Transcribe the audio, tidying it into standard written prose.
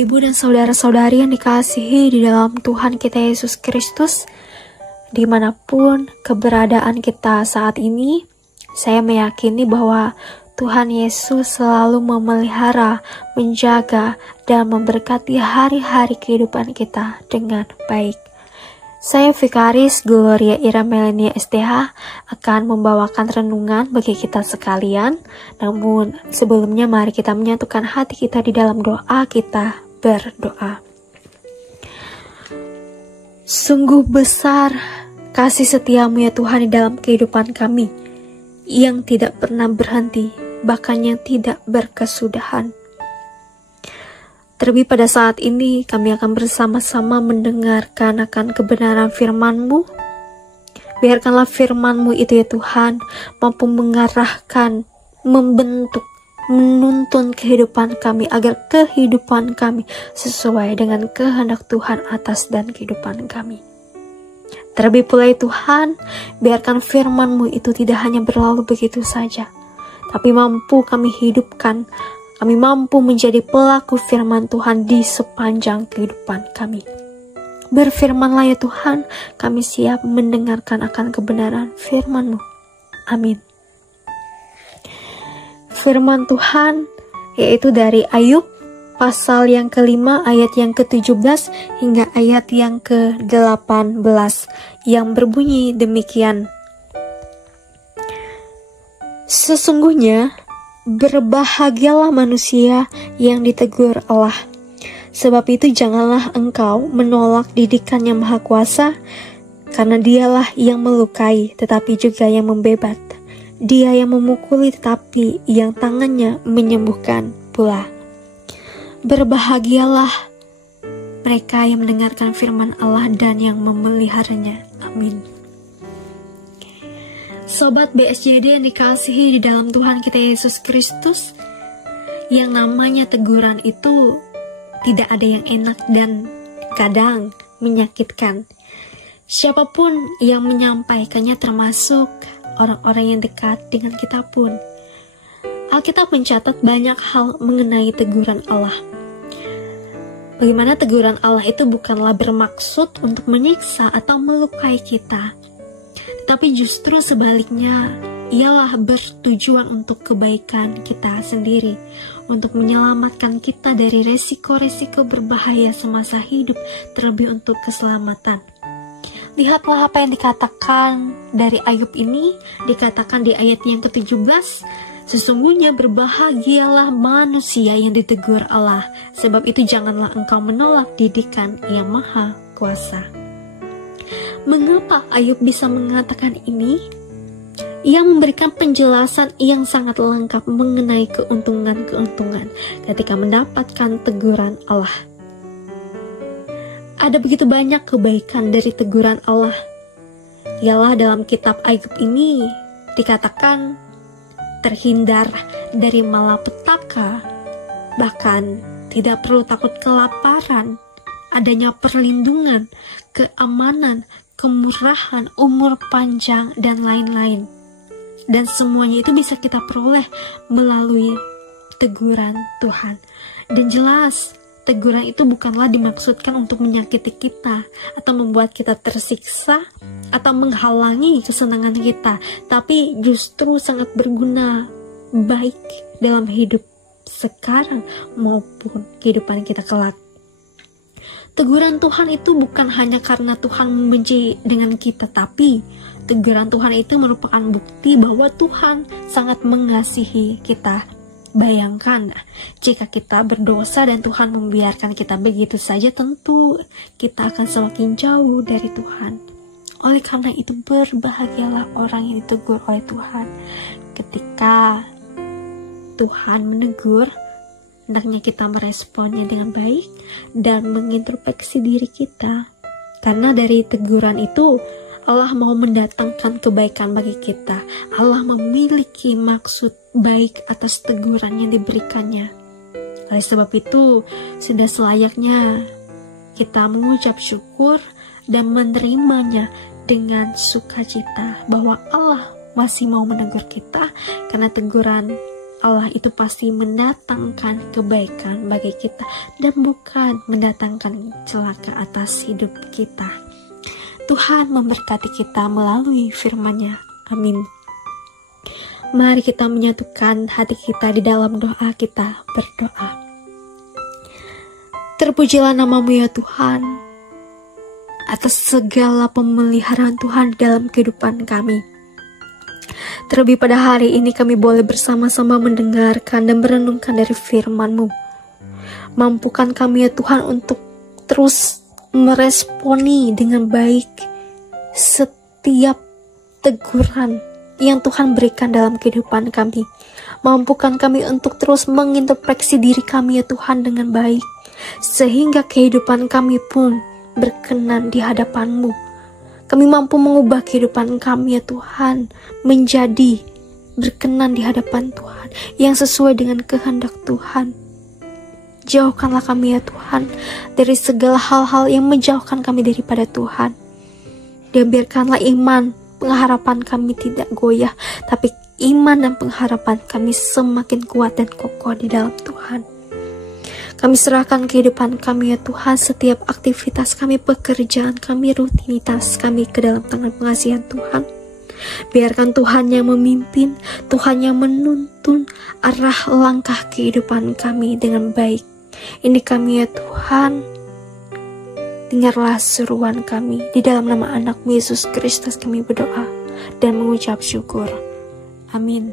Bapak, Ibu, dan saudara-saudari yang dikasihi di dalam Tuhan kita Yesus Kristus, dimanapun keberadaan kita saat ini, saya meyakini bahwa Tuhan Yesus selalu memelihara, menjaga, dan memberkati hari-hari kehidupan kita dengan baik. Saya Vikaris Gloria Ira Melania STH akan membawakan renungan bagi kita sekalian. Namun sebelumnya mari kita menyatukan hati kita di dalam doa. Kita berdoa. Sungguh besar kasih setiamu ya Tuhan di dalam kehidupan kami, yang tidak pernah berhenti, bahkan yang tidak berkesudahan. Terlebih pada saat ini kami akan bersama-sama mendengarkan akan kebenaran firman-Mu. Biarkanlah firman-Mu itu ya Tuhan mampu mengarahkan, membentuk, menuntun kehidupan kami agar kehidupan kami sesuai dengan kehendak Tuhan atas dan kehidupan kami. Terlebih pula ya Tuhan, biarkan firman-Mu itu tidak hanya berlalu begitu saja, tapi mampu kami hidupkan. Kami mampu menjadi pelaku firman Tuhan di sepanjang kehidupan kami. Berfirmanlah ya Tuhan, kami siap mendengarkan akan kebenaran firman-Mu. Amin. Firman Tuhan yaitu dari Ayub pasal yang ke-5 ayat yang ke-17 hingga ayat yang ke-18 yang berbunyi demikian. Sesungguhnya berbahagialah manusia yang ditegur Allah. Sebab itu janganlah engkau menolak didikan yang Maha Kuasa, karena dialah yang melukai tetapi juga yang membebat. Dia yang memukuli tetapi yang tangannya menyembuhkan pula. Berbahagialah mereka yang mendengarkan firman Allah dan yang memeliharanya. Amin. Sobat BSJD yang dikasihi di dalam Tuhan kita Yesus Kristus, yang namanya teguran itu tidak ada yang enak dan kadang menyakitkan. Siapapun yang menyampaikannya termasuk orang-orang yang dekat dengan kita pun. Alkitab mencatat banyak hal mengenai teguran Allah. Bagaimana teguran Allah itu bukanlah bermaksud untuk menyiksa atau melukai kita, tapi justru sebaliknya, ialah bertujuan untuk kebaikan kita sendiri, untuk menyelamatkan kita dari resiko-resiko berbahaya semasa hidup, terlebih untuk keselamatan. Lihatlah apa yang dikatakan dari Ayub ini, dikatakan di ayat yang ke-17, sesungguhnya berbahagialah manusia yang ditegur Allah, sebab itu janganlah engkau menolak didikan yang Maha Kuasa. Mengapa Ayub bisa mengatakan ini? Ia memberikan penjelasan yang sangat lengkap mengenai keuntungan-keuntungan ketika mendapatkan teguran Allah. Ada begitu banyak kebaikan dari teguran Allah. Ialah dalam kitab Ayub ini dikatakan terhindar dari malapetaka, bahkan tidak perlu takut kelaparan, adanya perlindungan, keamanan, kemurahan, umur panjang, dan lain-lain. Dan semuanya itu bisa kita peroleh melalui teguran Tuhan. Dan jelas, teguran itu bukanlah dimaksudkan untuk menyakiti kita, atau membuat kita tersiksa, atau menghalangi kesenangan kita, tapi justru sangat berguna, baik dalam hidup sekarang maupun kehidupan kita kelak. Teguran Tuhan itu bukan hanya karena Tuhan membenci dengan kita, tapi teguran Tuhan itu merupakan bukti bahwa Tuhan sangat mengasihi kita. Bayangkan jika kita berdosa dan Tuhan membiarkan kita begitu saja, tentu kita akan semakin jauh dari Tuhan. Oleh karena itu berbahagialah orang yang ditegur oleh Tuhan. Ketika Tuhan menegur, hendaknya kita meresponnya dengan baik dan mengintrospeksi diri kita. Karena dari teguran itu, Allah mau mendatangkan kebaikan bagi kita. Allah memiliki maksud baik atas teguran yang diberikannya. Oleh sebab itu, sudah selayaknya kita mengucap syukur dan menerimanya dengan sukacita bahwa Allah masih mau menegur kita, karena teguran Allah itu pasti mendatangkan kebaikan bagi kita dan bukan mendatangkan celaka atas hidup kita. Tuhan memberkati kita melalui firman-Nya. Amin. Mari kita menyatukan hati kita di dalam doa kita berdoa. Terpujilah nama-Mu ya Tuhan, atas segala pemeliharaan Tuhan dalam kehidupan kami. Terlebih pada hari ini kami boleh bersama-sama mendengarkan dan merenungkan dari firman-Mu. Mampukan kami ya Tuhan untuk terus meresponi dengan baik setiap teguran yang Tuhan berikan dalam kehidupan kami. Mampukan kami untuk terus mengintrospeksi diri kami ya Tuhan dengan baik, sehingga kehidupan kami pun berkenan di hadapan-Mu. Kami mampu mengubah kehidupan kami ya Tuhan menjadi berkenan di hadapan Tuhan, yang sesuai dengan kehendak Tuhan. Jauhkanlah kami ya Tuhan dari segala hal-hal yang menjauhkan kami daripada Tuhan. Dan biarkanlah iman, pengharapan kami tidak goyah, tapi iman dan pengharapan kami semakin kuat dan kokoh di dalam Tuhan. Kami serahkan kehidupan kami ya Tuhan, setiap aktivitas kami, pekerjaan kami, rutinitas kami ke dalam tangan pengasihan Tuhan. Biarkan Tuhan yang memimpin, Tuhan yang menuntun arah langkah kehidupan kami dengan baik. Ini kami ya Tuhan, dengarlah seruan kami. Di dalam nama anak-Mu Yesus Kristus kami berdoa dan mengucap syukur. Amin.